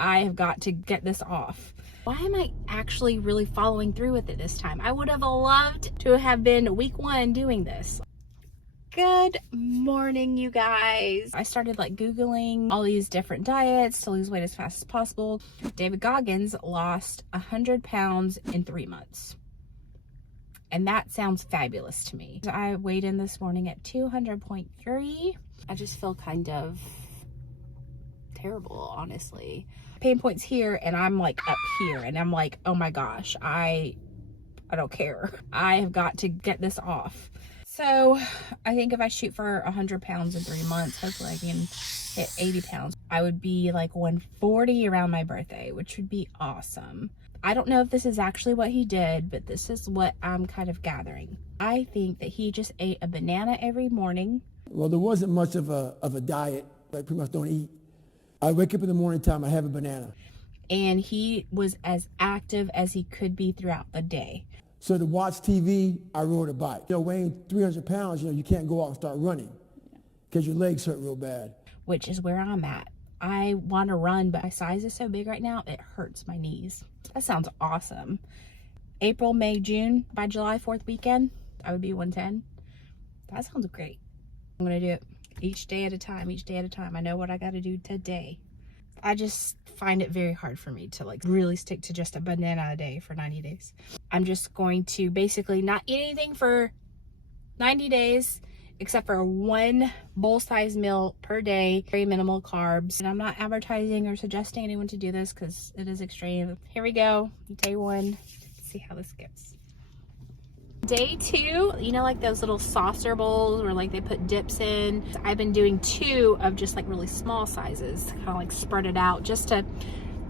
I have got to get this off. Why am I actually really following through with it this time? I would have loved to have been week 1 doing this. Good morning, you guys. I started like Googling all these different diets to lose weight as fast as possible. David Goggins lost 100 pounds in 3 months. And that sounds fabulous to me. I weighed in this morning at 200.3. I just feel kind of terrible, honestly. Pain points here and I'm like up here and I'm like, oh my gosh, I don't care. I have got to get this off. So I think if I shoot for 100 pounds in 3 months, hopefully I can hit 80 pounds. I would be like 140 around my birthday, which would be awesome. I don't know if this is actually what he did, but this is what I'm kind of gathering. I think that he just ate a banana every morning. Well, there wasn't much of a diet. I pretty much don't eat. I wake up in the morning time, I have a banana. And he was as active as he could be throughout the day. So to watch TV, I rode a bike. Weighing 300 pounds, you can't go out and start running because your legs hurt real bad. Which is where I'm at. I want to run, but my size is so big right now, it hurts my knees. That sounds awesome. April, May, June, by July 4th weekend, I would be 110. That sounds great. I'm going to do it each day at a time, each day at a time. I know what I got to do today. I just find it very hard for me to like really stick to just a banana a day for 90 days. I'm just going to basically not eat anything for 90 days except for 1 bowl-sized meal per day, very minimal carbs. And I'm not advertising or suggesting anyone to do this because it is extreme. Here we go, day 1. Let's see how this goes. Day 2, like those little saucer bowls where like they put dips in. I've been doing 2 of just like really small sizes, kind of like spread it out just to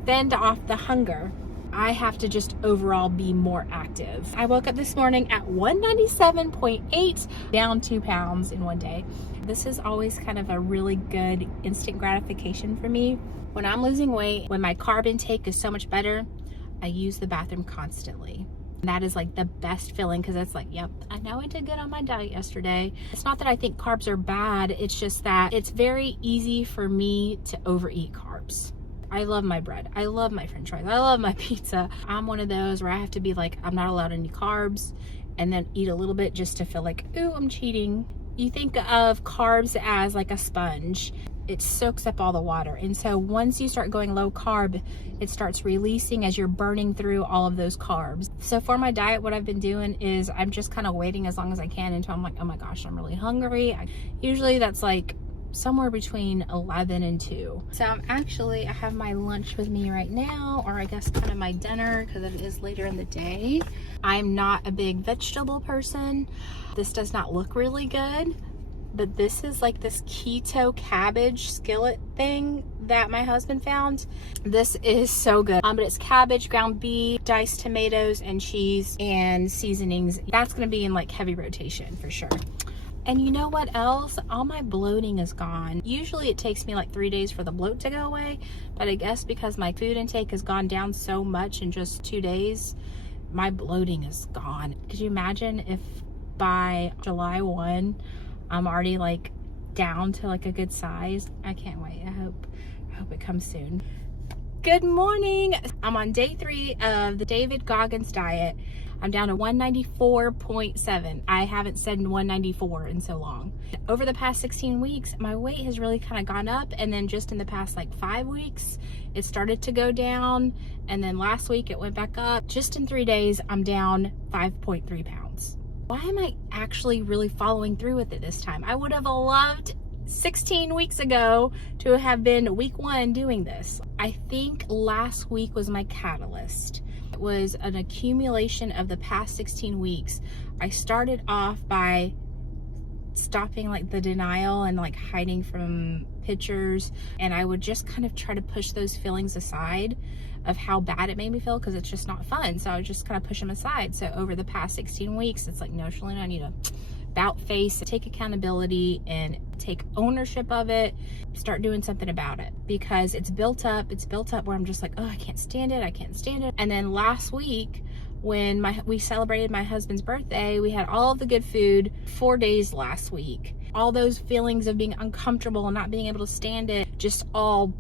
fend off the hunger. I have to just overall be more active. I woke up this morning at 197.8, down 2 pounds in one day. This is always kind of a really good instant gratification for me. When I'm losing weight, when my carb intake is so much better, I use the bathroom constantly. And that is like the best feeling because it's like, yep, I know I did good on my diet yesterday. It's not that I think carbs are bad. It's just that it's very easy for me to overeat carbs. I love my bread. I love my french fries. I love my pizza. I'm one of those where I have to be like, I'm not allowed any carbs and then eat a little bit just to feel like, ooh, I'm cheating. You think of carbs as like a sponge. It soaks up all the water. And so once you start going low carb, it starts releasing as you're burning through all of those carbs. So for my diet, what I've been doing is I'm just kind of waiting as long as I can until I'm like, oh my gosh, I'm really hungry. Usually that's like somewhere between 11 and 2. So I have my lunch with me right now, or I guess kind of my dinner because it is later in the day. I'm not a big vegetable person. This does not look really good. But this is like this keto cabbage skillet thing that my husband found. This is so good. But it's cabbage, ground beef, diced tomatoes, and cheese, and seasonings. That's gonna be in like heavy rotation for sure. And you know what else? All my bloating is gone. Usually it takes me like 3 days for the bloat to go away, but I guess because my food intake has gone down so much in just 2 days, my bloating is gone. Could you imagine if by July 1, I'm already like down to like a good size? I can't wait. I hope it comes soon. Good morning. I'm on day 3 of the David Goggins diet. I'm down to 194.7. I haven't said 194 in so long. Over the past 16 weeks, my weight has really kind of gone up. And then just in the past like 5 weeks, it started to go down. And then last week it went back up. Just in 3 days, I'm down 5.3 pounds. Why am I actually really following through with it this time? I would have loved 16 weeks ago to have been week 1 doing this. I think last week was my catalyst. It was an accumulation of the past 16 weeks. I started off by stopping like the denial and like hiding from pictures, and I would just kind of try to push those feelings aside of how bad it made me feel because it's just not fun. So I would just kind of push them aside. So over the past 16 weeks, it's like, no, Shalina, I need to about face, take accountability and take ownership of it, start doing something about it because it's built up where I'm just like, oh, I can't stand it. And then last week when we celebrated my husband's birthday, we had all of the good food 4 days last week. All those feelings of being uncomfortable and not being able to stand it just all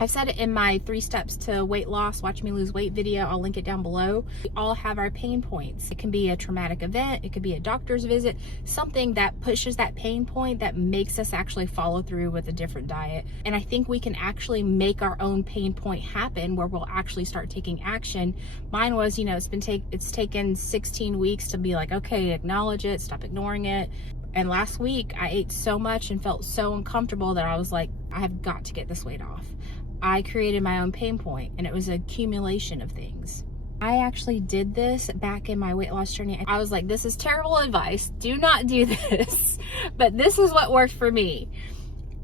I've said it in my 3 steps to weight loss, watch me lose weight video. I'll link it down below. We all have our pain points. It can be a traumatic event. It could be a doctor's visit, something that pushes that pain point that makes us actually follow through with a different diet. And I think we can actually make our own pain point happen where we'll actually start taking action. Mine was, you know, it's taken 16 weeks to be like, okay, acknowledge it, stop ignoring it. And last week I ate so much and felt so uncomfortable that I was like, I have got to get this weight off. I created my own pain point, and it was an accumulation of things. I actually did this back in my weight loss journey. I was like, this is terrible advice. Do not do this. But this is what worked for me.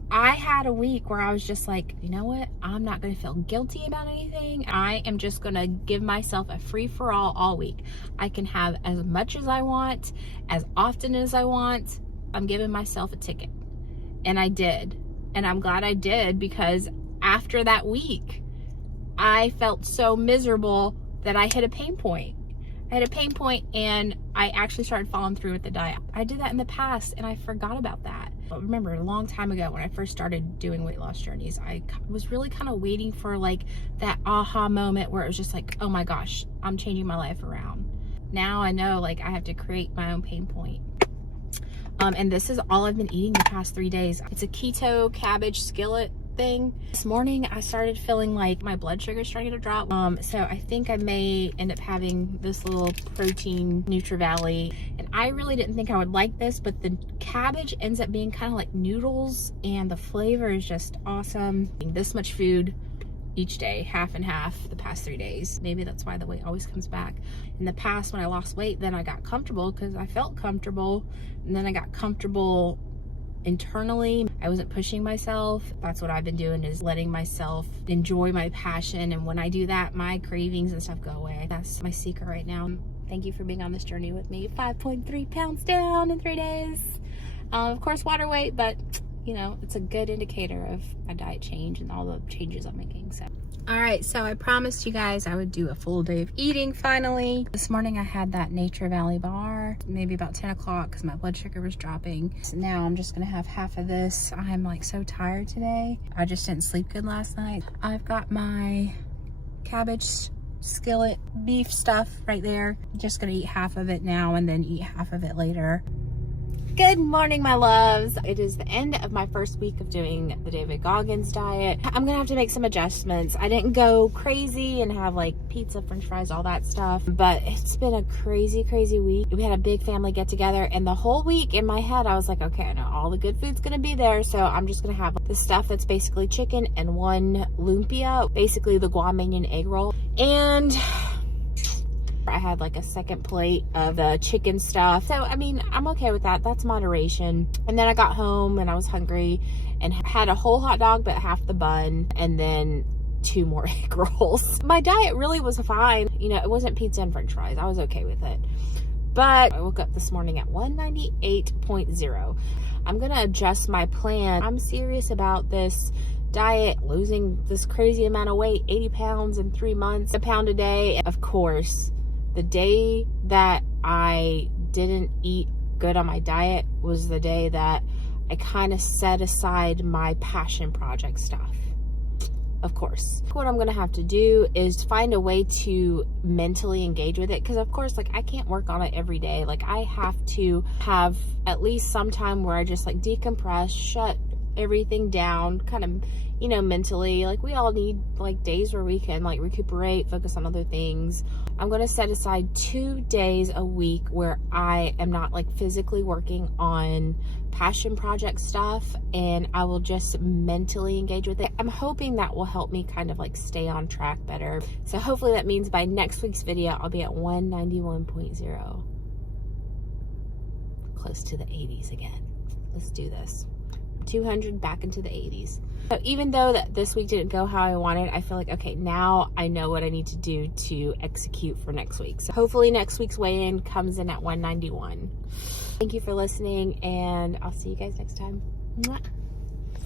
I had a week where I was just like, you know what? I'm not going to feel guilty about anything. I am just going to give myself a free-for-all all week. I can have as much as I want, as often as I want. I'm giving myself a ticket. And I did. And I'm glad I did, because after that week, I felt so miserable that I hit a pain point. I hit a pain point and I actually started following through with the diet. I did that in the past and I forgot about that. I remember a long time ago when I first started doing weight loss journeys, I was really kind of waiting for like that aha moment where it was just like, oh my gosh, I'm changing my life around. Now I know like I have to create my own pain point. And this is all I've been eating the past 3 days. It's a keto cabbage skillet thing. This morning I started feeling like my blood sugar is starting to drop. So I think I may end up having this little protein Nutri-Valley. And I really didn't think I would like this, but the cabbage ends up being kind of like noodles and the flavor is just awesome. This much food each day, half and half the past 3 days. Maybe that's why the weight always comes back. In the past when I lost weight, then I got comfortable because I felt comfortable, and then I got comfortable internally. I wasn't pushing myself. That's what I've been doing, is letting myself enjoy my passion, and when I do that, my cravings and stuff go away. That's my secret right now. Thank you for being on this journey with me. 5.3 pounds down in 3 days. Of course, water weight, but you know, it's a good indicator of my diet change and all the changes I'm making. So all right, so I promised you guys I would do a full day of eating finally. This morning I had that Nutri-Valley bar, maybe about 10 o'clock because my blood sugar was dropping. So now I'm just gonna have half of this. I'm like so tired today. I just didn't sleep good last night. I've got my cabbage skillet beef stuff right there. Just gonna eat half of it now and then eat half of it later. Good morning, my loves. It is the end of my first week of doing the David Goggins diet. I'm gonna have to make some adjustments. I didn't go crazy and have like pizza, french fries, all that stuff, but it's been a crazy week. We had a big family get together, and the whole week in my head I was like, okay, I know all the good food's gonna be there, so I'm just gonna have the stuff that's basically chicken and one lumpia, basically the Guamanian egg roll. And I had like a second plate of the chicken stuff. So, I mean, I'm okay with that. That's moderation. And then I got home and I was hungry and had a whole hot dog, but half the bun, and then 2 more egg rolls. My diet really was fine. You know, it wasn't pizza and french fries. I was okay with it. But I woke up this morning at 198.0. I'm going to adjust my plan. I'm serious about this diet, losing this crazy amount of weight, 80 pounds in 3 months, a pound a day. Of course, the day that I didn't eat good on my diet was the day that I kind of set aside my passion project stuff. Of course, what I'm gonna have to do is find a way to mentally engage with it, because of course, like, I can't work on it every day. Like, I have to have at least some time where I just like decompress, shut everything down, kind of, you know, mentally. Like, we all need like days where we can like recuperate, focus on other things. I'm going to set aside 2 days a week where I am not like physically working on passion project stuff, and I will just mentally engage with it. I'm hoping that will help me kind of like stay on track better. So hopefully that means by next week's video I'll be at 191.0, close to the 80s again. Let's do this. 200 back into the 80s. So even though that this week didn't go how I wanted, I feel like, okay, now I know what I need to do to execute for next week. So hopefully next week's weigh-in comes in at 191. Thank you for listening, and I'll see you guys next time. Mwah.